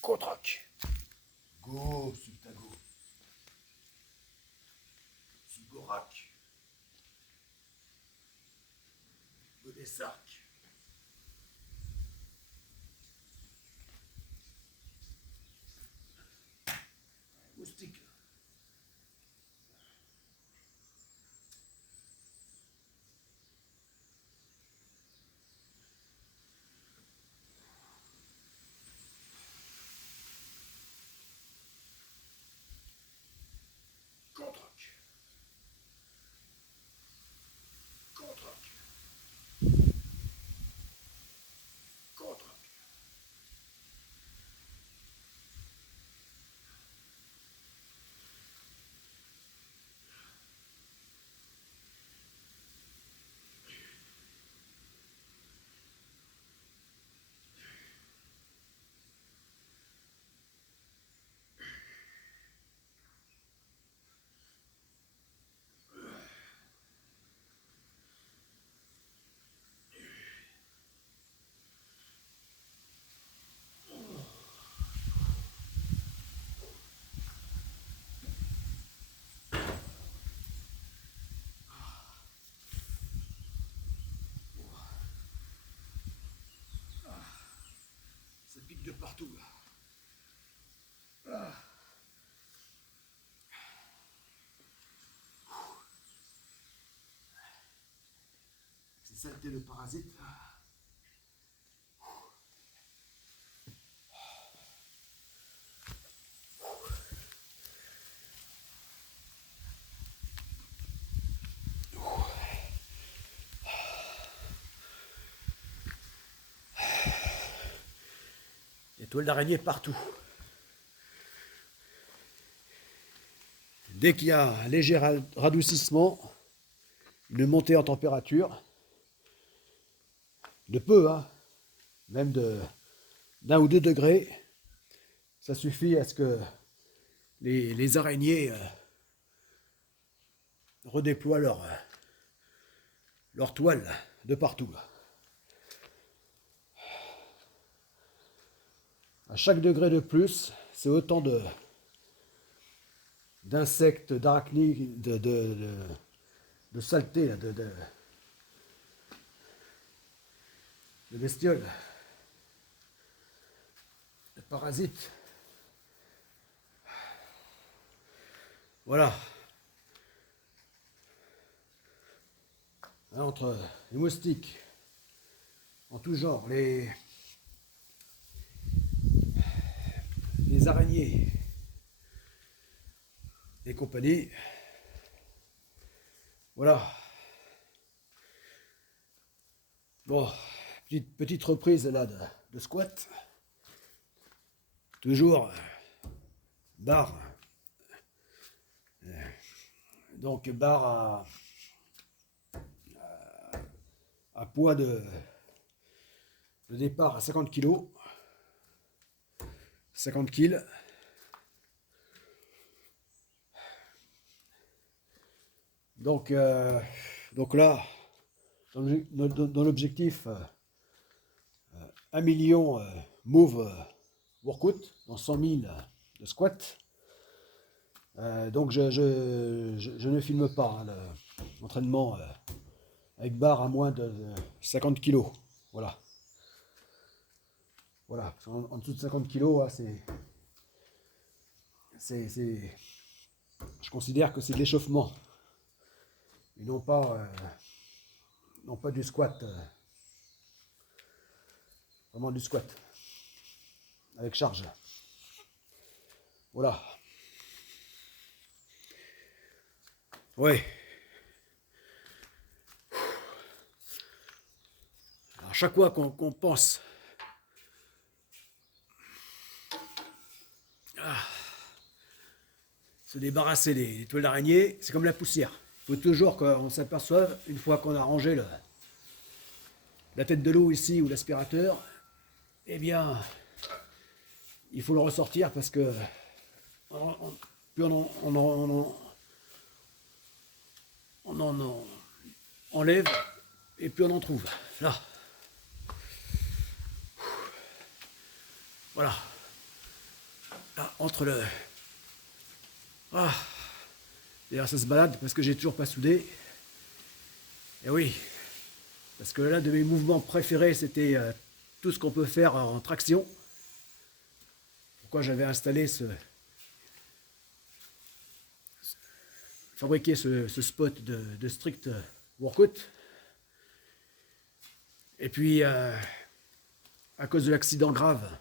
Contre-attaque. Go, Sultago. Sugorak. Godessac. Moustique. Contre-attaque. Contre-attaque. Contre-attaque. Ça pique de partout là. C'est saleté le parasite. Des toiles d'araignée partout. Dès qu'il y a un léger radoucissement, une montée en température, de peu, hein, même d'un ou deux degrés, ça suffit à ce que les araignées redéploient leur toile de partout. À chaque degré de plus, c'est autant d'insectes, d'arachnides, de saleté, de bestioles, de parasites. Voilà. Hein, entre les moustiques, en tout genre, les araignées et compagnie. Voilà. Bon, petite reprise là de squat. Toujours barre. Donc barre à poids de départ à 50 kg. 50 kg. Donc là, dans l'objectif 1 million move workout, dans 100 000 de squat. Donc je ne filme pas hein, l'entraînement avec barre à moins de 50 kg. Voilà. Voilà, en dessous de 50 kg, hein, je considère que c'est de l'échauffement. Et non pas du squat. Vraiment du squat. Avec charge. Voilà. Ouais. Alors, chaque fois qu'on pense se débarrasser des toiles d'araignée, c'est comme la poussière. Il faut toujours qu'on s'aperçoive, une fois qu'on a rangé la tête de l'eau ici ou l'aspirateur, eh bien, il faut le ressortir parce que plus on en enlève et plus on en trouve. Là. Voilà. là, entre le... Ah, d'ailleurs ça se balade parce que j'ai toujours pas soudé. Et oui, parce que l'un de mes mouvements préférés, c'était tout ce qu'on peut faire en traction. Pourquoi j'avais installé fabriqué ce spot de strict workout. Et puis, à cause de l'accident grave,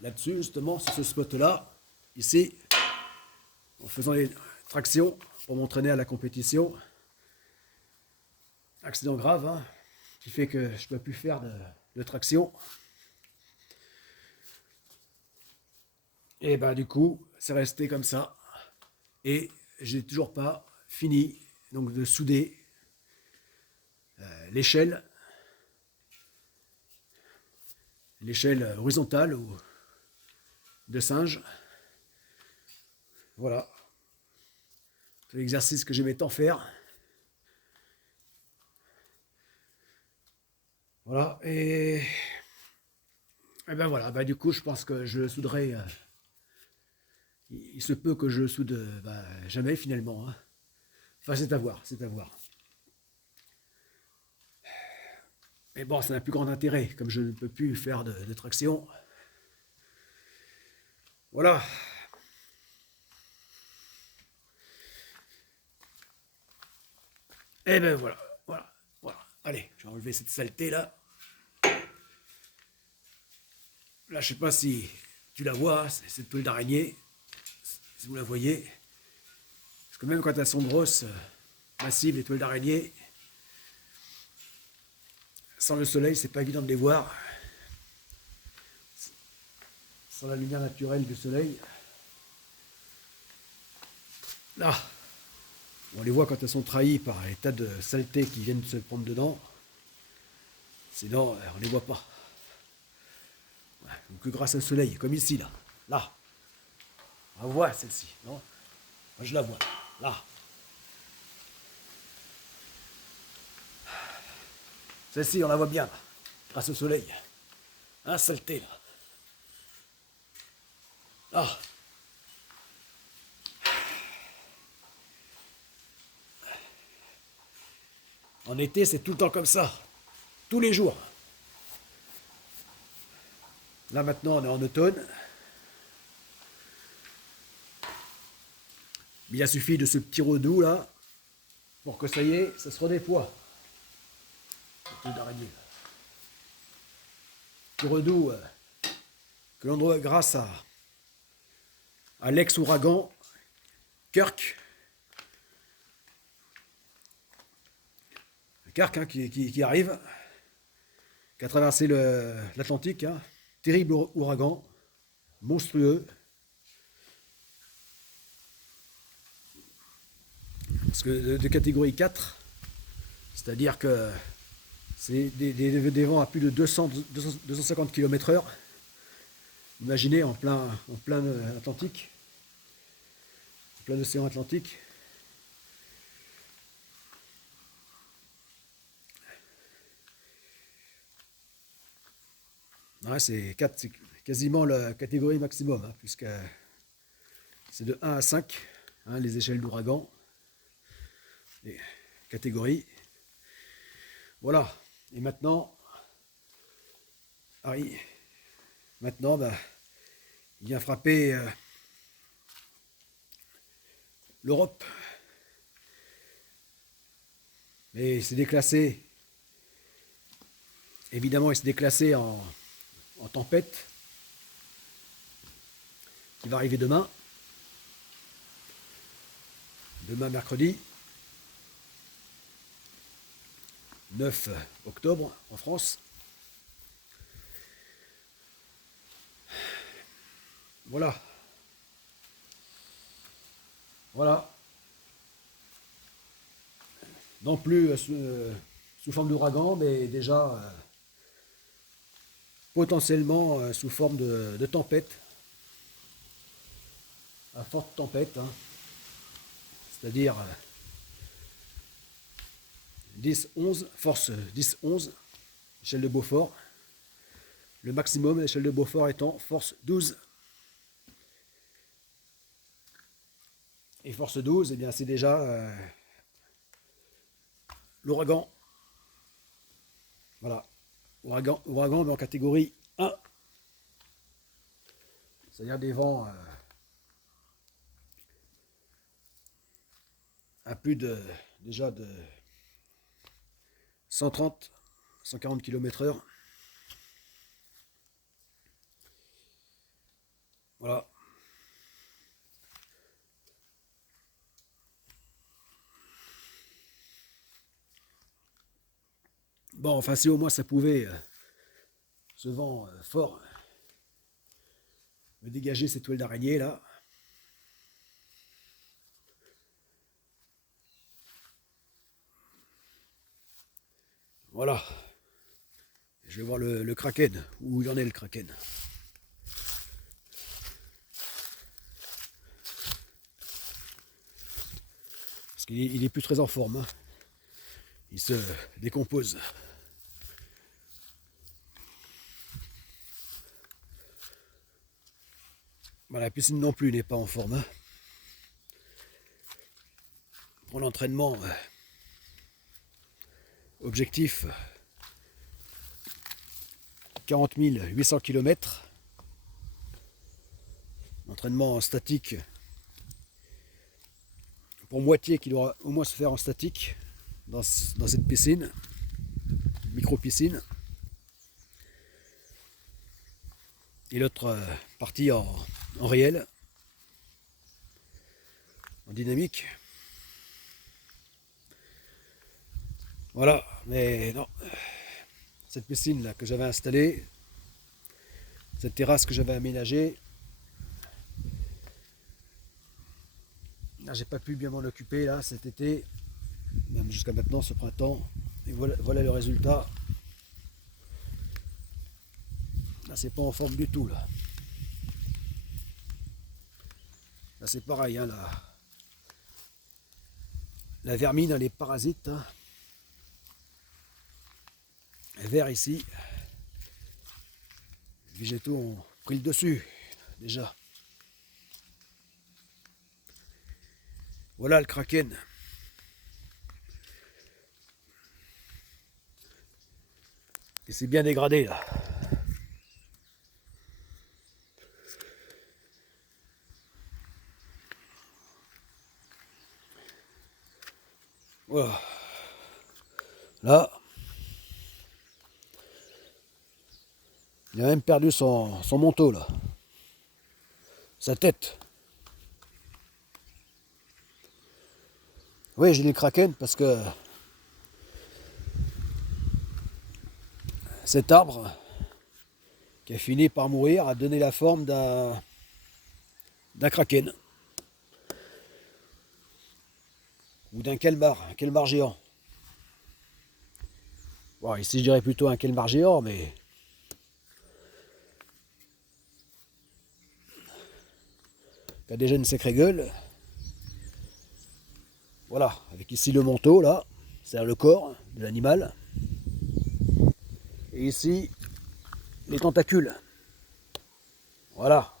là-dessus, justement, c'est ce spot-là, ici, en faisant les tractions pour m'entraîner à la compétition. Accident grave, hein, qui fait que je ne peux plus faire de traction. Et ben du coup, c'est resté comme ça. Et j'ai toujours pas fini donc de souder l'échelle horizontale ou de singe. Voilà. C'est l'exercice que j'aimais tant faire. Voilà. Et ben voilà. Ben du coup, je pense que je souderai. Il se peut que je soude jamais finalement. Hein. Enfin, c'est à voir, c'est à voir. Mais bon, ça n'a plus grand intérêt, comme je ne peux plus faire de traction. Voilà. Et ben voilà, voilà, voilà. Allez, je vais enlever cette saleté là. Là, je sais pas si tu la vois, c'est cette toile d'araignée, si vous la voyez. Parce que même quand elles sont grosses, massives, les toiles d'araignée, sans le soleil, c'est pas évident de les voir. Sans la lumière naturelle du soleil. Là, on les voit quand elles sont trahies par les tas de saletés qui viennent se prendre dedans. Sinon, on ne les voit pas. Donc grâce au soleil, comme ici, là. Là. On voit celle-ci, non? Moi, je la vois. Là. Celle-ci, on la voit bien, là. Grâce au soleil. Hein, saleté, là. Là. En été, c'est tout le temps comme ça. Tous les jours. Là, maintenant, on est en automne. Il a suffi de ce petit redoux, là, pour que ça y est, ça se redéploie. D'araignée. Petit redoux que l'on doit grâce à l'ex-ouragan Kirk. Kirk hein, qui arrive, qui a traversé l'Atlantique. Hein. Terrible ouragan, monstrueux. Parce que de catégorie 4, c'est-à-dire que c'est des vents à plus de 250 km/h. Imaginez en plein Atlantique, en plein océan Atlantique. Ouais, c'est quasiment la catégorie maximum, hein, puisque c'est de 1 à 5, hein, les échelles d'ouragan, les catégories. Voilà. Et maintenant, maintenant, il vient frapper l'Europe. Mais il s'est déclassé. Évidemment, il s'est déclassé en tempête qui va arriver demain mercredi 9 octobre en France. Voilà. Non plus sous forme d'ouragan, mais déjà potentiellement sous forme de tempête, à forte tempête, hein. C'est-à-dire 10-11, force 10-11, échelle de Beaufort, le maximum, l'échelle de Beaufort étant force 12. Et force 12, eh bien c'est déjà l'ouragan. Voilà. Ouragan, mais en catégorie 1. C'est-à-dire des vents à plus de déjà de 130, 140 km/h. Voilà. Bon, enfin si au moins ça pouvait, ce vent fort, me dégager cette toile d'araignée là. Voilà. Je vais voir le kraken, où il en est le kraken. Parce qu'il est plus très en forme, hein. Il se décompose. Bah, la piscine non plus n'est pas en forme, hein. Pour l'entraînement, objectif 40 800 km. Entraînement statique pour moitié qui doit au moins se faire en statique dans cette piscine, micro-piscine. Et l'autre partie en réel, en dynamique. Voilà, mais non. Cette piscine là que j'avais installée, cette terrasse que j'avais aménagée, j'ai pas pu bien m'en occuper là cet été, même jusqu'à maintenant ce printemps. Et voilà le résultat. Là c'est pas en forme du tout là. Là c'est pareil, hein, la vermine, les parasites, hein. Les vers ici, les végétaux ont pris le dessus déjà. Voilà le kraken. Et c'est bien dégradé là. Voilà. Là, il a même perdu son manteau là. Sa tête. Oui, j'ai les kraken parce que cet arbre qui a fini par mourir a donné la forme d'un kraken. Ou d'un calmar, un calmar géant. Bon, ici je dirais plutôt un calmar géant, mais qui a déjà une sacrée gueule. Voilà, avec ici le manteau là, c'est le corps de l'animal. Et ici, les tentacules. Voilà.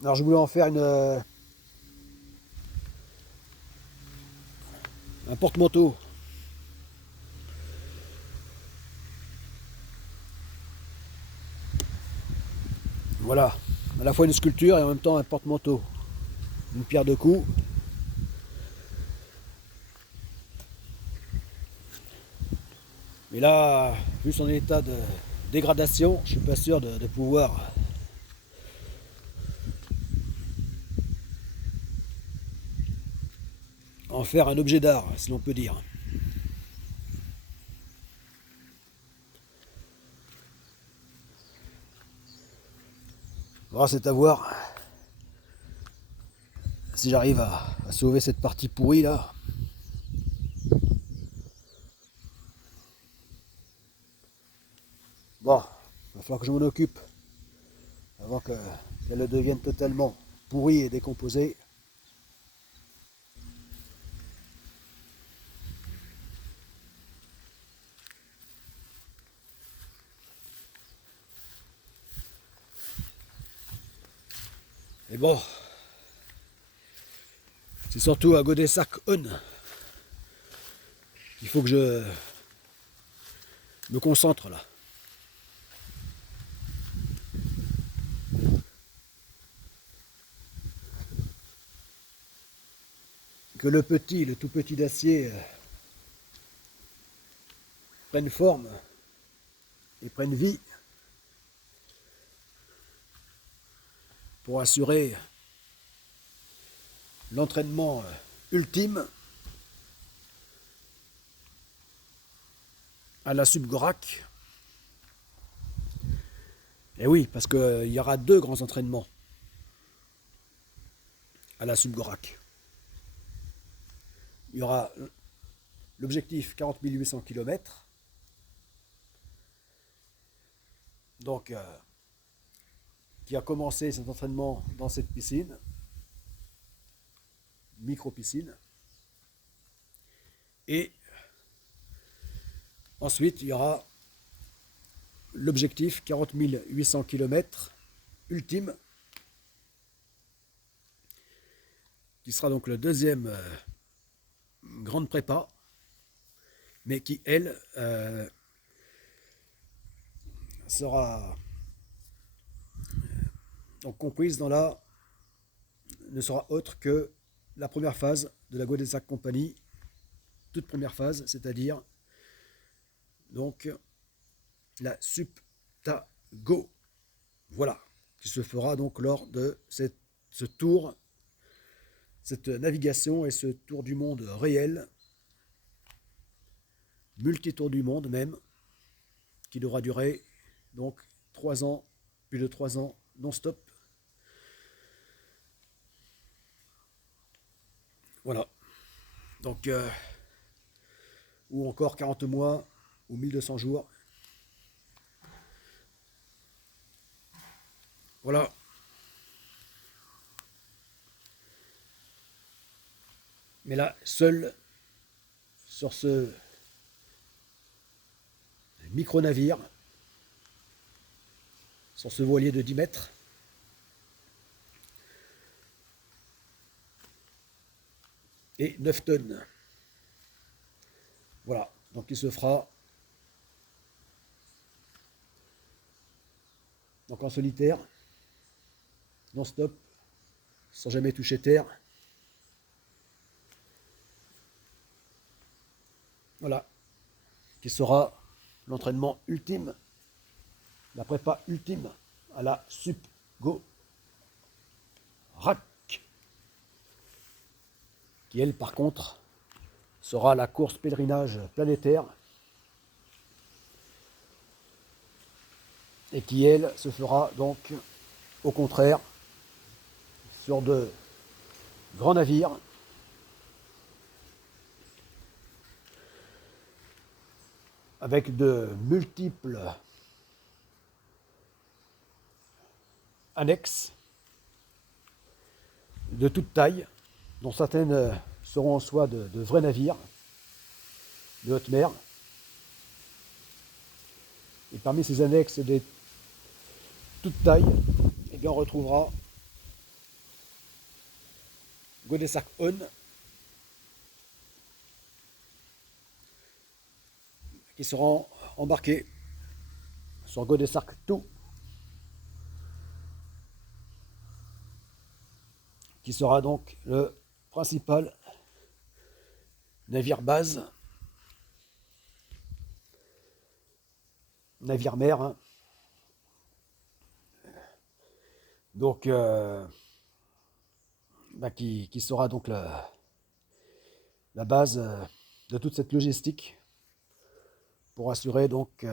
Alors je voulais en faire un porte-manteau. Voilà, à la fois une sculpture et en même temps un porte-manteau. Une pierre de coups. Mais là, vu son état de dégradation, je suis pas sûr de pouvoir en faire un objet d'art, si l'on peut dire. Voilà, c'est à voir si j'arrive à sauver cette partie pourrie là. Bon, il va falloir que je m'en occupe avant qu'elle devienne totalement pourrie et décomposée. Mais bon, c'est surtout à Godessac On qu'il faut que je me concentre là. Que le tout petit d'acier prenne forme et prenne vie pour assurer l'entraînement ultime à la Subgorak. Et oui, parce qu'il y aura 2 grands entraînements à la Subgorak. Il y aura l'objectif 40 800 km, donc qui a commencé cet entraînement dans cette piscine, micro-piscine. Et ensuite, il y aura l'objectif 40 800 km ultime, qui sera donc le deuxième grande prépa, mais qui, elle, sera donc comprise dans ne sera autre que la première phase de la Godessac Company, toute première phase, c'est-à-dire donc la Suptago, voilà, qui se fera donc lors de ce tour, cette navigation et ce tour du monde réel, multi-tour du monde même, qui devra durer donc 3 ans, plus de 3 ans non-stop. Voilà. Donc, ou encore 40 mois, ou 1200 jours. Voilà. Mais là, seul sur ce micro-navire, sur ce voilier de 10 mètres, et 9 tonnes. Voilà, donc il se fera donc en solitaire, non-stop, sans jamais toucher terre. Voilà, qui sera l'entraînement ultime, la prépa ultime à la Subgorak, qui elle par contre sera la course pèlerinage planétaire et qui elle se fera donc au contraire sur de grands navires avec de multiples annexes de toute taille, dont certaines seront en soi de vrais navires de haute mer. Et parmi ces annexes de toute taille, eh bien on retrouvera Godessac On, qui seront embarqués sur Godessac 2, qui sera donc le principal navire base, navire mer, hein. Donc qui sera donc la base de toute cette logistique pour assurer donc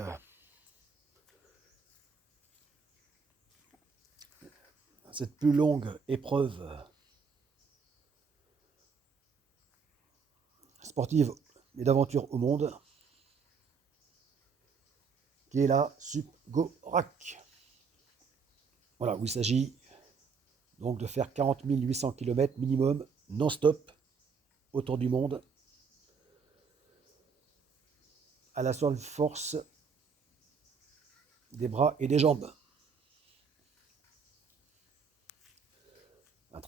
cette plus longue épreuve sportive et d'aventure au monde, qui est la Subgorak. Voilà, où il s'agit donc de faire 40 800 km minimum non-stop autour du monde à la seule force des bras et des jambes.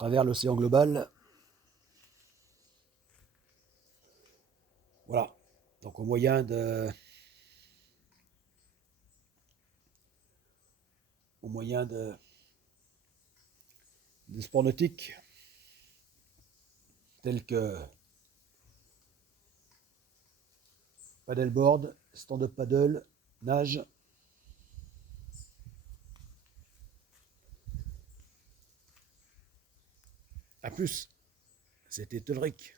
travers l'océan global. Voilà. Donc au moyen de sports nautiques tels que paddleboard, stand-up paddle, nage. A plus, c'était Ulrich.